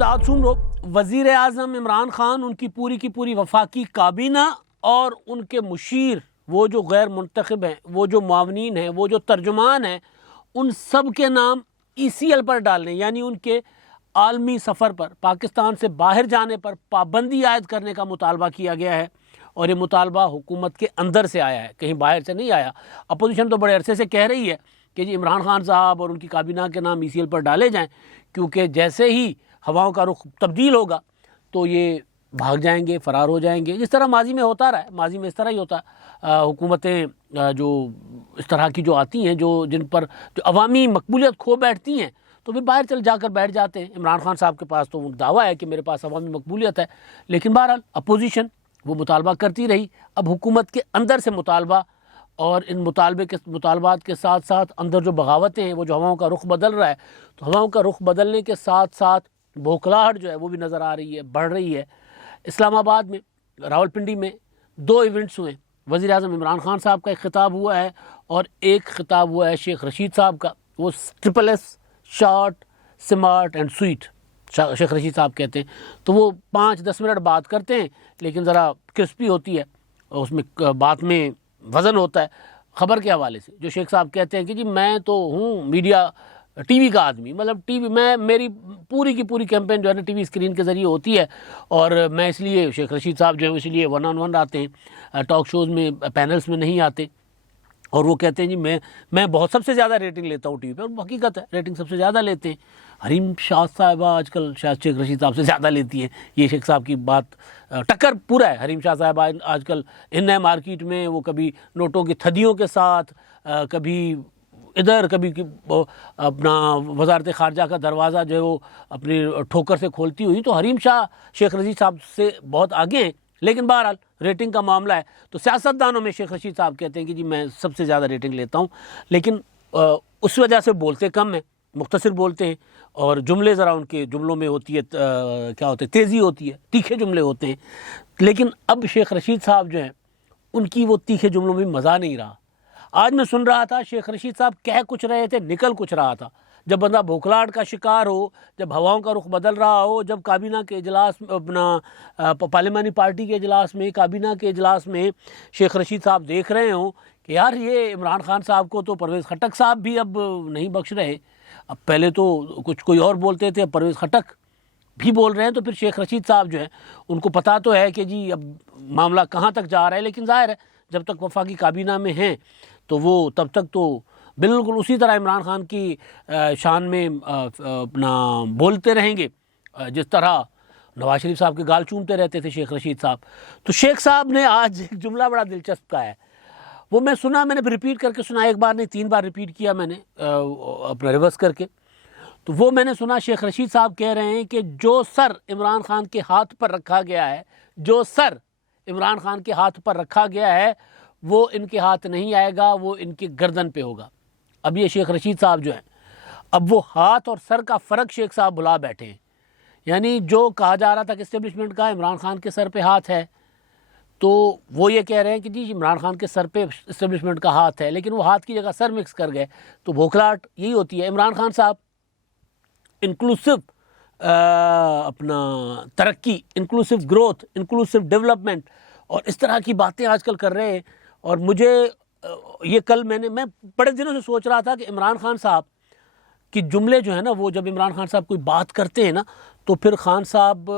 امداد سن لو، وزیر اعظم عمران خان، ان کی پوری وفاقی کابینہ اور ان کے مشیر، وہ جو غیر منتخب ہیں، وہ جو معاونین ہیں، وہ جو ترجمان ہیں، ان سب کے نام ECL پر ڈالنے، یعنی ان کے عالمی سفر پر، پاکستان سے باہر جانے پر پابندی عائد کرنے کا مطالبہ کیا گیا ہے۔ اور یہ مطالبہ حکومت کے اندر سے آیا ہے، کہیں باہر سے نہیں آیا۔ اپوزیشن تو بڑے عرصے سے کہہ رہی ہے کہ جی عمران خان صاحب اور ان کی کابینہ کے نام ECL پر ڈالے جائیں، کیونکہ جیسے ہی ہواؤں کا رخ تبدیل ہوگا تو یہ بھاگ جائیں گے، فرار ہو جائیں گے، جس طرح ماضی میں ہوتا رہا ہے۔ ماضی میں اس طرح ہی ہوتا ہے، حکومتیں جو اس طرح کی جو آتی ہیں، جن پر جو عوامی مقبولیت کھو بیٹھتی ہیں، تو پھر باہر چل جا کر بیٹھ جاتے ہیں۔ عمران خان صاحب کے پاس تو دعویٰ ہے کہ میرے پاس عوامی مقبولیت ہے، لیکن بہرحال اپوزیشن وہ مطالبہ کرتی رہی۔ اب حکومت کے اندر سے مطالبہ، اور ان مطالبات کے ساتھ ساتھ اندر جو بغاوتیں ہیں، وہ جو ہواؤں کا رخ بدل رہا ہے، تو ہواؤں کا رخ بدلنے کے ساتھ ساتھ بوکھلاہٹ جو ہے وہ بھی نظر آ رہی ہے، بڑھ رہی ہے۔ اسلام آباد میں، راولپنڈی میں 2 ایونٹس ہوئے۔ وزیر اعظم عمران خان صاحب کا ایک خطاب ہوا ہے اور ایک خطاب ہوا ہے شیخ رشید صاحب کا، وہ SSS، short, smart and sweet Sheikh Rashid صاحب کہتے ہیں۔ تو وہ 5-10 منٹ بات کرتے ہیں، لیکن ذرا کرسپی ہوتی ہے، اور اس میں بات میں وزن ہوتا ہے خبر کے حوالے سے۔ جو شیخ صاحب کہتے ہیں کہ جی میں تو ہوں میڈیا ٹی وی کا آدمی، مطلب ٹی وی میں، میری پوری کی پوری کیمپین جو ہے نا ٹی وی اسکرین کے ذریعے ہوتی ہے، اور میں اس لیے، شیخ رشید صاحب جو ہے اس لیے 1 on 1 آتے ہیں، ٹاک شوز میں، پینلز میں نہیں آتے۔ اور وہ کہتے ہیں جی میں بہت سب سے زیادہ ریٹنگ لیتا ہوں ٹی وی پہ، اور حقیقت ہے ریٹنگ سب سے زیادہ لیتے ہیں۔ حریم شاہ صاحبہ آج کل شاید شیخ رشید صاحب سے زیادہ لیتی ہیں، یہ شیخ صاحب کی بات ٹکر پورا ہے۔ حریم شاہ صاحبہ آج کل ان مارکیٹ میں، وہ کبھی نوٹوں کی تھدیوں کے ساتھ، کبھی ادھر، کبھی اپنا وزارت خارجہ کا دروازہ جو ہے وہ اپنی ٹھوکر سے کھولتی ہوئی، تو حریم شاہ شیخ رشید صاحب سے بہت آگے ہیں۔ لیکن بہرحال ریٹنگ کا معاملہ ہے تو سیاستدانوں میں شیخ رشید صاحب کہتے ہیں کہ جی میں سب سے زیادہ ریٹنگ لیتا ہوں، لیکن اس وجہ سے بولتے کم ہیں، مختصر بولتے ہیں، اور جملے ذرا ان کے جملوں میں ہوتی ہے، کیا ہوتے ہیں، تیزی ہوتی ہے، تیکھے جملے ہوتے ہیں۔ لیکن اب شیخ رشید صاحب جو ہیں، ان کی وہ تیکھے جملوں میں مزہ نہیں رہا۔ آج میں سن رہا تھا شیخ رشید صاحب کہہ کچھ رہے تھے، نکل کچھ رہا تھا۔ جب بندہ بھوکھلاہٹ کا شکار ہو، جب ہواؤں کا رخ بدل رہا ہو، جب کابینہ کے اجلاس، اپنا پارلیمانی پارٹی کے اجلاس میں، کابینہ کے اجلاس میں شیخ رشید صاحب دیکھ رہے ہوں کہ یار یہ عمران خان صاحب کو تو پرویز خٹک صاحب بھی اب نہیں بخش رہے، اب پہلے تو کچھ کوئی اور بولتے تھے، اب پرویز خٹک بھی بول رہے ہیں، تو پھر شیخ رشید صاحب جو ہیں ان کو پتہ تو ہے کہ جی اب معاملہ کہاں تک جا رہا ہے، لیکن ظاہر ہے جب تک وفاقی کابینہ میں ہیں تو وہ تب تک تو بالکل اسی طرح عمران خان کی شان میں اپنا بولتے رہیں گے، جس طرح نواز شریف صاحب کے گال چومتے رہتے تھے شیخ رشید صاحب۔ تو شیخ صاحب نے آج ایک جملہ بڑا دلچسپ کا ہے، وہ میں سنا، میں نے ریپیٹ کر کے سنا، ایک بار نہیں 3 بار ریپیٹ کیا میں نے اپنا ریورس کر کے۔ تو وہ میں نے سنا شیخ رشید صاحب کہہ رہے ہیں کہ جو سر عمران خان کے ہاتھ پر رکھا گیا ہے، جو سر عمران خان کے ہاتھ پر رکھا گیا ہے، وہ ان کے ہاتھ نہیں آئے گا، وہ ان کے گردن پہ ہوگا۔ اب یہ شیخ رشید صاحب جو ہیں، اب وہ ہاتھ اور سر کا فرق شیخ صاحب بھلا بیٹھے ہیں۔ یعنی جو کہا جا رہا تھا کہ اسٹیبلشمنٹ کا عمران خان کے سر پہ ہاتھ ہے، تو وہ یہ کہہ رہے ہیں کہ جی عمران خان کے سر پہ اسٹیبلشمنٹ کا ہاتھ ہے، لیکن وہ ہاتھ کی جگہ سر مکس کر گئے، تو بھوکھلاہٹ یہی ہوتی ہے۔ عمران خان صاحب انکلوسیو اپنا ترقی، انکلوسیو گروتھ، انکلوسیو ڈیولپمنٹ اور اس طرح کی باتیں آج کل کر رہے ہیں، اور مجھے یہ کل میں بڑے دنوں سے سوچ رہا تھا کہ عمران خان صاحب کی جملے جو ہے نا، وہ جب عمران خان صاحب کوئی بات کرتے ہیں نا، تو پھر خان صاحب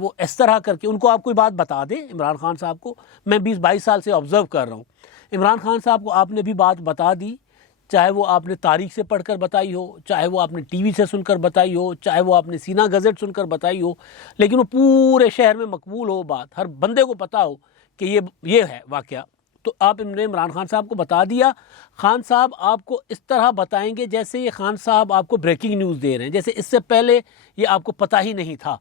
وہ اس طرح کر کے ان کو، آپ کوئی بات بتا دیں عمران خان صاحب کو، میں 20-22 سال سے آبزرو کر رہا ہوں، عمران خان صاحب کو آپ نے بھی بات بتا دی، چاہے وہ آپ نے تاریخ سے پڑھ کر بتائی ہو، چاہے وہ آپ نے ٹی وی سے سن کر بتائی ہو، چاہے وہ آپ نے سینا گزٹ سن کر بتائی ہو، لیکن وہ پورے شہر میں مقبول ہو، بات ہر بندے کو پتہ ہو کہ یہ ہے واقعہ، تو آپ نے عمران خان صاحب کو بتا دیا۔ خان صاحب آپ کو اس طرح بتائیں گے جیسے یہ خان صاحب آپ کو بریکنگ نیوز دے رہے ہیں، جیسے اس سے پہلے یہ آپ کو پتہ ہی نہیں تھا۔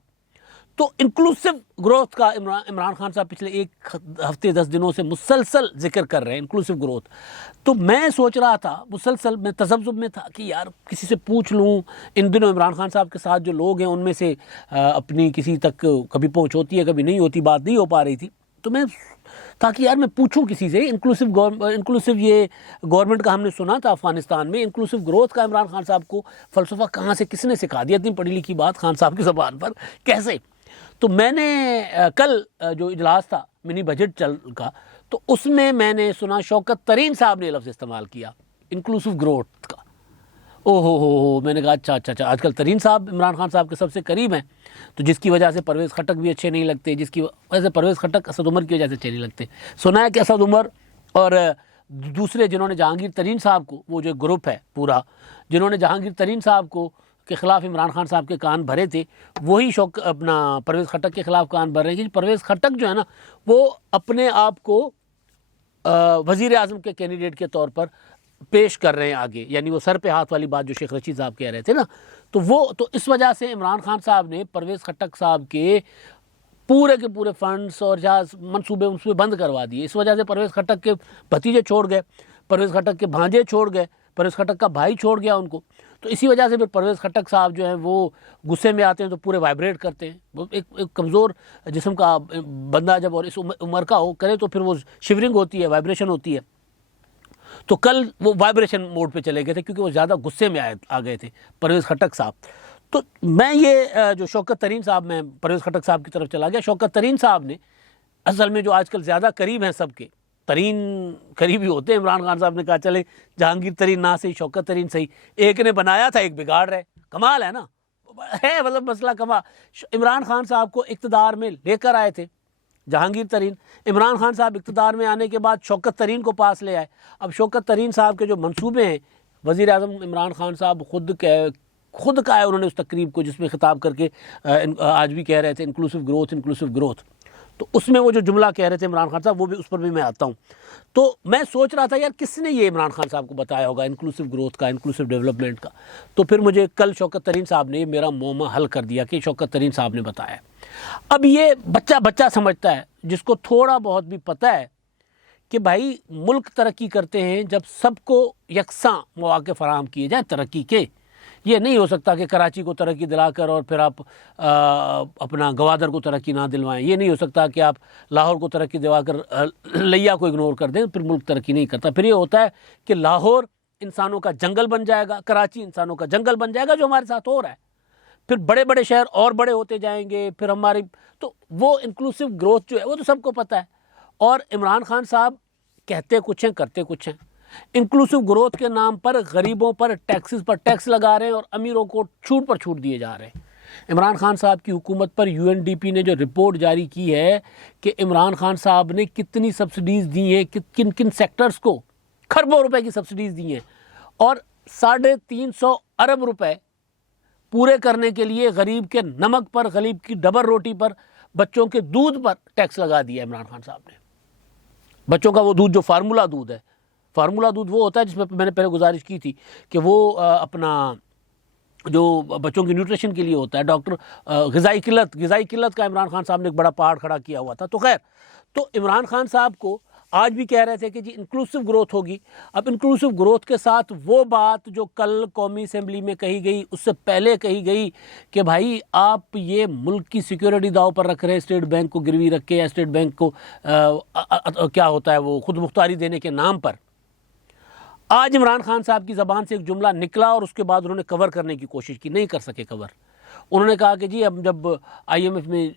تو انکلوسیو گروتھ کا عمران خان صاحب پچھلے 1 ہفتے 10 دنوں سے مسلسل ذکر کر رہے ہیں، انکلوسیو گروتھ۔ تو میں سوچ رہا تھا، مسلسل میں تذبذب میں تھا کہ یار کسی سے پوچھ لوں، ان دنوں عمران خان صاحب کے ساتھ جو لوگ ہیں ان میں سے اپنی کسی تک کبھی پہنچ ہوتی ہے، کبھی نہیں ہوتی، بات نہیں ہو پا رہی تھی۔ تو میں تاکہ یار میں پوچھوں کسی سے انکلوسیو یہ گورنمنٹ کا ہم نے سنا تھا افغانستان میں، انکلوسیو گروتھ کا عمران خان صاحب کو فلسفہ کہاں سے کس نے سکھا دیا اتنی پڑھی لکھی بات خان صاحب کی زبان پر کیسے؟ تو میں نے کل جو اجلاس تھا منی بجٹ چل کا، تو اس میں نے سنا شوکت ترین صاحب نے لفظ استعمال کیا انکلوسیو گروتھ کا۔ ہو میں نے کہا اچھا آج کل ترین صاحب عمران خان صاحب کے سب سے قریب ہیں، تو جس کی وجہ سے پرویز خٹک بھی اچھے نہیں لگتے، جس کی وجہ سے پرویز خٹک اسد عمر کی وجہ سے اچھے نہیں لگتے۔ سنا ہے کہ اسد عمر اور دوسرے جنہوں نے جہانگیر ترین صاحب کو، وہ جو گروپ ہے پورا جنہوں نے جہانگیر ترین صاحب کو کے خلاف عمران خان صاحب کے کان بھرے تھے، وہی اپنا پرویز خٹک کے خلاف کان بھر رہے ہیں کہ پرویز خٹک جو ہے نا وہ اپنے آپ کو وزیر اعظم کے کینڈیڈیٹ کے طور پر پیش کر رہے ہیں آگے، یعنی وہ سر پہ ہاتھ والی بات جو شیخ رشید صاحب کہہ رہے تھے نا، تو اس وجہ سے عمران خان صاحب نے پرویز خٹک صاحب کے پورے فنڈز اور منصوبے بند کروا دیے۔ اس وجہ سے پرویز خٹک کے بھتیجے چھوڑ گئے، پرویز خٹک کے بھانجے چھوڑ گئے، پرویز خٹک کا بھائی چھوڑ گیا ان کو۔ تو اسی وجہ سے پھر پرویز خٹک صاحب جو ہیں وہ غصے میں آتے ہیں تو پورے وائبریٹ کرتے ہیں۔ وہ ایک کمزور جسم کا بندہ جب اور اس عمر کا ہو کرے تو پھر وہ شیورنگ ہوتی ہے، وائبریشن ہوتی ہے۔ تو کل وہ وائبریشن موڈ پہ چلے گئے تھے کیونکہ وہ زیادہ غصے میں آ گئے تھے پرویز خٹک صاحب۔ تو میں یہ جو شوکت ترین صاحب، میں پرویز خٹک صاحب کی طرف چلا گیا۔ شوکت ترین صاحب نے اصل میں جو آج کل زیادہ قریب ہیں، سب کے ترین قریبی ہوتے ہیں، عمران خان صاحب نے کہا چلے جہانگیر ترین نہ صحیح شوکت ترین صحیح، ایک نے بنایا تھا ایک بگاڑ رہے، کمال ہے نا، ہے مطلب مسئلہ کمال۔ عمران خان صاحب کو اقتدار میں لے کر آئے تھے جہانگیر ترین، عمران خان صاحب اقتدار میں آنے کے بعد شوکت ترین کو پاس لے آئے۔ اب شوکت ترین صاحب کے جو منصوبے ہیں، وزیر اعظم عمران خان صاحب خود کا ہے انہوں نے اس تقریب کو جس میں خطاب کر کے آج بھی کہہ رہے تھے انکلوسیو گروتھ، تو اس میں وہ جو جملہ کہہ رہے تھے عمران خان صاحب، وہ بھی اس پر بھی میں آتا ہوں۔ تو میں سوچ رہا تھا یار کس نے یہ عمران خان صاحب کو بتایا ہوگا انکلوسیو گروتھ کا، انکلوسیو ڈیولپمنٹ کا؟ تو پھر مجھے کل شوکت ترین صاحب نے میرا معمہ حل کر دیا کہ شوکت ترین صاحب نے بتایا۔ اب یہ بچہ سمجھتا ہے جس کو تھوڑا بہت بھی پتہ ہے کہ بھائی ملک ترقی کرتے ہیں جب سب کو یکساں مواقع فراہم کیے جائیں ترقی کے۔ یہ نہیں ہو سکتا کہ کراچی کو ترقی دلا کر اور پھر آپ اپنا گوادر کو ترقی نہ دلوائیں، یہ نہیں ہو سکتا کہ آپ لاہور کو ترقی دلوا کر لیا کو اگنور کر دیں، پھر ملک ترقی نہیں کرتا۔ پھر یہ ہوتا ہے کہ لاہور انسانوں کا جنگل بن جائے گا، کراچی انسانوں کا جنگل بن جائے گا، جو ہمارے ساتھ ہو رہا ہے۔ پھر بڑے بڑے شہر اور بڑے ہوتے جائیں گے، پھر ہماری تو وہ انکلوسیو گروتھ جو ہے وہ تو سب کو پتہ ہے۔ اور عمران خان صاحب کہتے کچھ ہیں کرتے کچھ ہیں۔ انکلوسیو گروتھ کے نام پر غریبوں پر ٹیکس لگا رہے ہیں اور امیروں کو چھوٹ پر چھوٹ دیے جا رہے ہیں۔ عمران خان صاحب کی حکومت پر UNDP نے جو رپورٹ جاری کی ہے کہ عمران خان صاحب نے کتنی سبسڈیز دی ہیں، کن سیکٹرز کو کھربوں روپے کی سبسڈیز دی ہیں، اور 350 ارب روپے پورے کرنے کے لیے غریب کے نمک پر، غریب کی ڈبل روٹی پر، بچوں کے دودھ پر ٹیکس لگا دیا عمران خان صاحب نے۔ بچوں کا وہ دودھ جو فارمولا دودھ ہے، فارمولا دودھ وہ ہوتا ہے جس میں نے پہلے گزارش کی تھی کہ وہ اپنا جو بچوں کی نیوٹریشن کے لیے ہوتا ہے، ڈاکٹر غذائی قلت کا عمران خان صاحب نے ایک بڑا پہاڑ کھڑا کیا ہوا تھا۔ تو خیر، تو عمران خان صاحب کو آج بھی کہہ رہے تھے کہ جی انکلوسیو گروتھ ہوگی۔ اب انکلوسیو گروتھ کے ساتھ وہ بات جو کل قومی اسمبلی میں کہی گئی، اس سے پہلے کہی گئی کہ بھائی آپ یہ ملک کی سیکیورٹی داؤ پر رکھ رہے ہیں، اسٹیٹ بینک کو گروی رکھ کے، یا اسٹیٹ بینک کو کیا ہوتا ہے وہ خود مختاری دینے کے نام پر۔ آج عمران خان صاحب کی زبان سے ایک جملہ نکلا اور اس کے بعد انہوں نے کور کرنے کی کوشش کی، نہیں کر سکے کور۔ انہوں نے کہا کہ جی اب جب IMF میں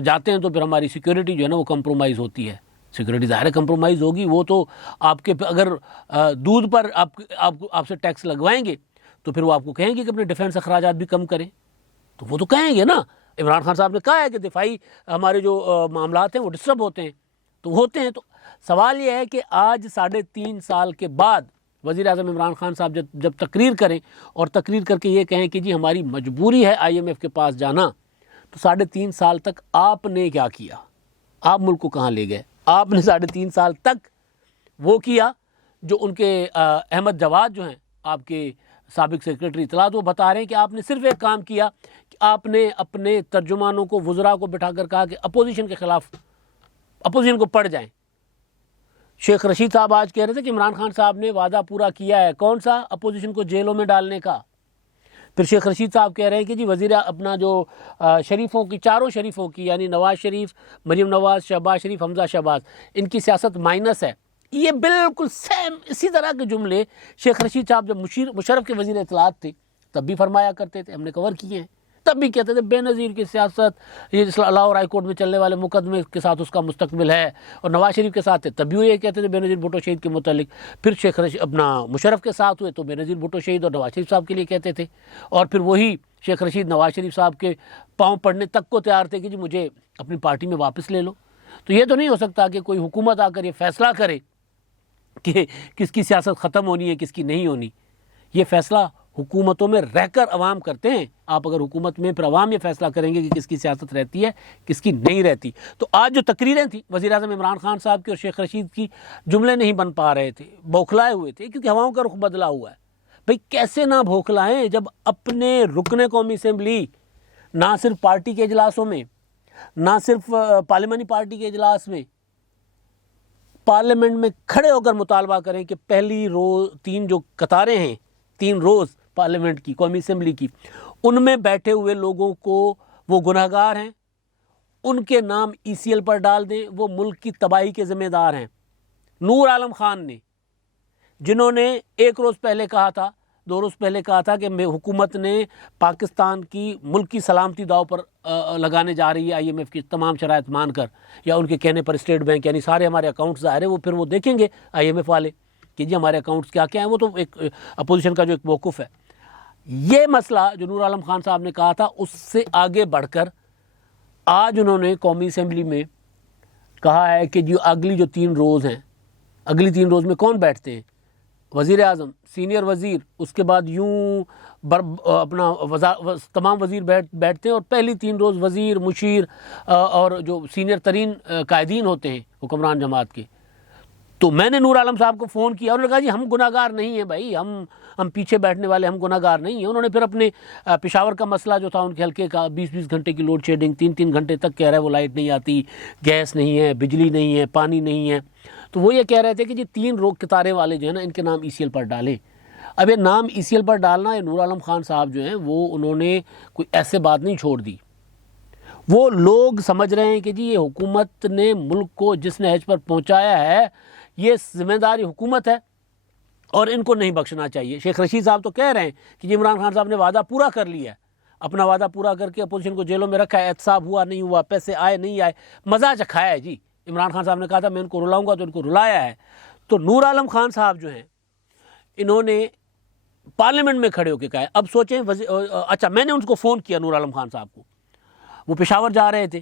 جاتے ہیں تو پھر ہماری سیکیورٹی جو ہے نا وہ کمپرومائز ہوتی ہے۔ سیکیورٹی ظاہر کمپرومائز ہوگی، وہ تو آپ کے اگر دودھ پر آپ سے ٹیکس لگوائیں گے تو پھر وہ آپ کو کہیں گے کہ اپنے ڈیفنس اخراجات بھی کم کریں، تو وہ تو کہیں گے نا۔ عمران خان صاحب نے کہا ہے کہ دفاعی ہمارے جو معاملات ہیں وہ ڈسٹرب ہوتے ہیں، تو ہوتے ہیں۔ تو سوال یہ ہے کہ آج 3.5 سال کے بعد وزیر اعظم عمران خان صاحب جب تقریر کریں اور تقریر کر کے یہ کہیں کہ جی ہماری مجبوری ہے IMF کے پاس جانا، تو 3.5 سال تک آپ نے کیا کیا؟ آپ ملک کو کہاں لے گئے؟ آپ نے 3.5 سال تک وہ کیا جو ان کے احمد جواد جو ہیں آپ کے سابق سیکریٹری اطلاعات، وہ بتا رہے ہیں کہ آپ نے صرف ایک کام کیا کہ آپ نے اپنے ترجمانوں کو، وزراء کو بٹھا کر کہا کہ اپوزیشن کے خلاف، اپوزیشن کو پڑھ جائیں۔ شیخ رشید صاحب آج کہہ رہے تھے کہ عمران خان صاحب نے وعدہ پورا کیا ہے، کون سا؟ اپوزیشن کو جیلوں میں ڈالنے کا۔ پھر شیخ رشید صاحب کہہ رہے ہیں کہ جی وزیر اپنا جو شریفوں کی، چاروں شریفوں کی، یعنی نواز شریف، مریم نواز، شہباز شریف، حمزہ شہباز، ان کی سیاست مائنس ہے۔ یہ بالکل سیم اسی طرح کے جملے شیخ رشید صاحب جب مشرف کے وزیر اطلاعات تھے تب بھی فرمایا کرتے تھے، ہم نے کور کیے ہیں۔ تب بھی کہتے تھے بے نظیر کی سیاست، یہ لاہور ہائی کورٹ میں چلنے والے مقدمے کے ساتھ اس کا مستقبل ہے، اور نواز شریف کے ساتھ تھے تب بھی وہ یہ کہتے تھے بے نظیر بھٹو شہید کے متعلق۔ پھر شیخ اپنا مشرف کے ساتھ ہوئے تو بے نظیر بھٹو شہید اور نواز شریف صاحب کے لیے کہتے تھے، اور پھر وہی شیخ رشید نواز شریف صاحب کے پاؤں پڑنے تک کو تیار تھے کہ جی مجھے اپنی پارٹی میں واپس لے لو۔ تو یہ تو نہیں ہو سکتا کہ کوئی حکومت آ کر یہ فیصلہ کرے کہ کس کی سیاست ختم ہونی ہے، کس کی نہیں ہونی۔ یہ فیصلہ حکومتوں میں رہ کر عوام کرتے ہیں۔ آپ اگر حکومت میں پھر عوام یہ فیصلہ کریں گے کہ کس کی سیاست رہتی ہے، کس کی نہیں رہتی۔ تو آج جو تقریریں تھیں وزیر اعظم عمران خان صاحب کی اور شیخ رشید کی، جملے نہیں بن پا رہے تھے، بوکھلائے ہوئے تھے، کیونکہ ہواؤں کا رخ بدلا ہوا ہے۔ بھئی کیسے نہ بوکھلائیں جب اپنے رکن قومی اسمبلی نہ صرف پارٹی کے اجلاسوں میں، نہ صرف پارلیمانی پارٹی کے اجلاس میں، پارلیمنٹ میں کھڑے ہو کر مطالبہ کریں کہ پہلی روز 3 جو قطاریں ہیں، 3 روز پارلیمنٹ کی، قومی اسمبلی کی، ان میں بیٹھے ہوئے لوگوں کو وہ گناہگار ہیں، ان کے نام ECL پر ڈال دیں، وہ ملک کی تباہی کے ذمہ دار ہیں۔ نور عالم خان نے، جنہوں نے 1 روز پہلے کہا تھا، 2 روز پہلے کہا تھا کہ حکومت نے پاکستان کی ملک کی سلامتی داؤ پر لگانے جا رہی ہے IMF کی تمام شرائط مان کر، یا ان کے کہنے پر اسٹیٹ بینک، یعنی سارے ہمارے اکاؤنٹس ظاہر ہے، وہ پھر وہ دیکھیں گے IMF والے کہ جی ہمارے اکاؤنٹس کیا کیا ہیں، وہ تو ایک اپوزیشن کا جو ایک موقف ہے۔ یہ مسئلہ جو نور عالم خان صاحب نے کہا تھا، اس سے آگے بڑھ کر آج انہوں نے قومی اسمبلی میں کہا ہے کہ جو اگلی جو 3 روز ہیں، اگلی 3 روز میں کون بیٹھتے ہیں؟ وزیر اعظم، سینئر وزیر، اس کے بعد یوں اپنا تمام وزیر بیٹھتے ہیں، اور پہلی 3 روز وزیر، مشیر اور جو سینئر ترین قائدین ہوتے ہیں حکمران جماعت کے۔ تو میں نے نور عالم صاحب کو فون کیا، انہوں نے کہا جی ہم گناہ گار نہیں ہیں بھائی، ہم پیچھے بیٹھنے والے، ہم گناہ گار نہیں ہیں۔ انہوں نے پھر اپنے پشاور کا مسئلہ جو تھا ان کے حلقے کا، 20 گھنٹے کی لوڈ شیڈنگ، 3 گھنٹے تک کہہ رہا ہے وہ لائٹ نہیں آتی، گیس نہیں ہے، بجلی نہیں ہے، پانی نہیں ہے۔ تو وہ یہ کہہ رہے تھے کہ جی 3 قطارے والے جو ہیں نا، ان کے نام ECL پر ڈالیں۔ اب یہ نام ECL پر ڈالنا، یہ نور عالم خان صاحب جو ہیں وہ انہوں نے کوئی ایسے بات نہیں چھوڑ دی۔ وہ لوگ سمجھ رہے ہیں کہ جی یہ حکومت نے ملک کو جس نہج پر پہنچایا ہے، یہ ذمہ داری حکومت ہے اور ان کو نہیں بخشنا چاہیے۔ شیخ رشید صاحب تو کہہ رہے ہیں کہ جی عمران خان صاحب نے وعدہ پورا کر لیا ہے، اپنا وعدہ پورا کر کے اپوزیشن کو جیلوں میں رکھا ہے، احتساب ہوا نہیں ہوا، پیسے آئے نہیں آئے، مزہ چکھایا ہے جی۔ عمران خان صاحب نے کہا تھا میں ان کو رلاؤں گا، تو ان کو رلایا ہے۔ تو نور عالم خان صاحب جو ہیں، انہوں نے پارلیمنٹ میں کھڑے ہو کے کہا ہے۔ اب سوچیں اچھا، میں نے ان کو فون کیا نور عالم خان صاحب کو، وہ پشاور جا رہے تھے،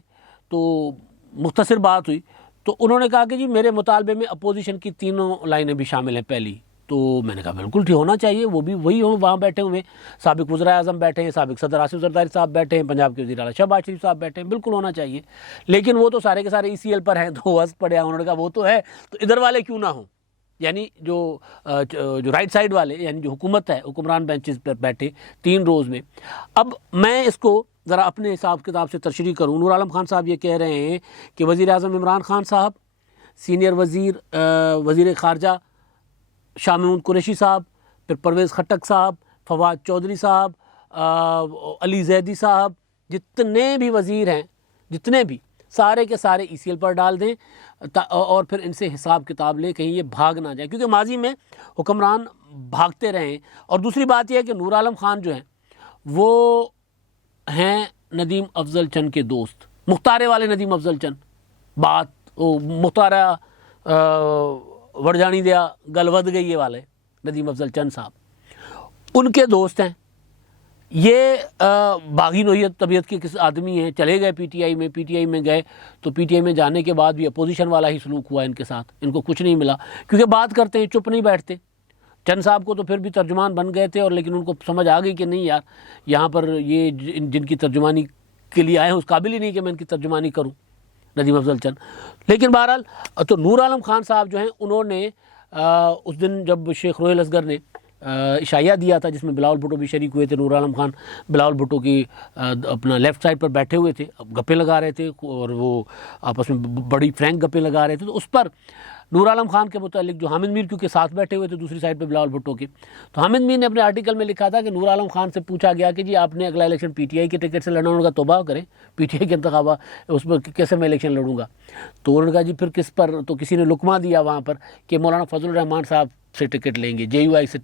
تو مختصر بات ہوئی، تو انہوں نے کہا کہ جی میرے مطالبے میں اپوزیشن کی 3 لائنیں بھی شامل ہیں پہلی۔ تو میں نے کہا بالکل ٹھیک ہونا چاہیے، وہ بھی وہی ہوں وہاں بیٹھے ہوئے، سابق وزراء اعظم بیٹھے ہیں، سابق صدر آصف زرداری صاحب بیٹھے ہیں، پنجاب کے وزیر اعلیٰ شہباز شریف صاحب بیٹھے ہیں، بالکل ہونا چاہیے۔ لیکن وہ تو سارے کے سارے ECL پر ہیں، تو ہنس پڑے۔ انہوں نے کہا وہ تو ہے، تو ادھر والے کیوں نہ ہوں؟ یعنی جو رائٹ سائڈ والے، یعنی جو حکومت ہے، حکمران بینچز پر بیٹھے 3 روز میں۔ اب میں اس کو ذرا اپنے حساب کتاب سے تشریح کروں۔ نور عالم خان صاحب یہ کہہ رہے ہیں کہ وزیر اعظم عمران خان صاحب، سینئر وزیر خارجہ شاہ محمود قریشی صاحب، پھر پرویز خٹک صاحب، فواد چودھری صاحب، علی زیدی صاحب، جتنے بھی وزیر ہیں، جتنے بھی، سارے کے سارے ECL پر ڈال دیں، اور پھر ان سے حساب کتاب لیں، کہیں یہ بھاگ نہ جائے، کیونکہ ماضی میں حکمران بھاگتے رہے ہیں۔ اور دوسری بات یہ ہے کہ نور عالم خان جو ہیں وہ ہیں ندیم افضل چند کے دوست، مختارے والے ندیم افضل چند، مختارہ وڑ جانی دیا گل ود گئی یہ والے ندیم افضل چند صاحب ان کے دوست ہیں۔ یہ باغی نوعیت طبیعت کے کس آدمی ہیں، چلے گئے PTI میں گئے تو PTI میں جانے کے بعد بھی اپوزیشن والا ہی سلوک ہوا ان کے ساتھ، ان کو کچھ نہیں ملا، کیونکہ بات کرتے ہیں، چپ نہیں بیٹھتے۔ چند صاحب کو تو پھر بھی ترجمان بن گئے تھے، اور لیکن ان کو سمجھ آ گئی کہ نہیں یار، یہاں پر یہ جن کی ترجمانی کے لیے آئے ہیں اس قابل ہی نہیں کہ میں ان کی ترجمانی کروں، ندیم افضل چند۔ لیکن بہرحال تو نور عالم خان صاحب جو ہیں، انہوں نے اس دن جب شیخ روحیل اصغر نے عشائیہ دیا تھا جس میں بلاول بھٹو بھی شریک ہوئے تھے. نور عالم خان بلاول بھٹو کی اپنا لیفٹ سائڈ پر بیٹھے ہوئے تھے, گپے لگا رہے تھے اور وہ آپس میں بڑی فرینک گپے لگا رہے تھے. تو اس پر نور عالم خان کے متعلق جو حامد میر کیونکہ ساتھ بیٹھے ہوئے تھے دوسری سائڈ پہ بلاول بھٹو کے, تو حامد میر نے اپنے آرٹیکل میں لکھا تھا کہ نور عالم خان سے پوچھا گیا کہ جی آپ نے اگلا الیکشن پی ٹی آئی کے ٹکٹ سے لڑنا ہوگا, توبہ کریں, پی ٹی آئی کے انتخابات اس پر کیسے میں الیکشن لڑوں گا. تو انہوں نے کہا جی پھر کس پر, تو کسی نے لقمہ دیا وہاں پر کہ مولانا فضل الرحمان صاحب سے ٹکٹ لیں گے, جے یو آئی سے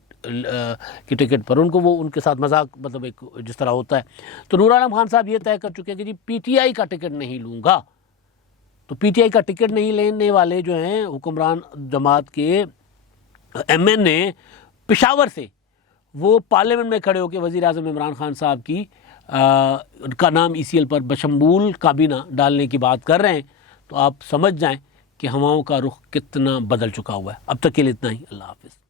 کی ٹکٹ پر. ان کو وہ ان کے ساتھ مذاق مطلب ایک جس طرح ہوتا ہے. تو نور عالم خان صاحب یہ طے کر چکے کہ جی پی ٹی آئی کا ٹکٹ نہیں لوں گا. تو پی ٹی آئی کا ٹکٹ نہیں لینے والے جو ہیں حکمران جماعت کے ایم این اے پشاور سے, وہ پارلیمنٹ میں کھڑے ہو کے وزیر اعظم عمران خان صاحب کی کا نام ای سی ایل پر بشمول کابینہ ڈالنے کی بات کر رہے ہیں. تو آپ سمجھ جائیں کہ ہواؤں کا رخ کتنا بدل چکا ہوا ہے. اب تک کے لیے اتنا ہی. اللہ حافظ.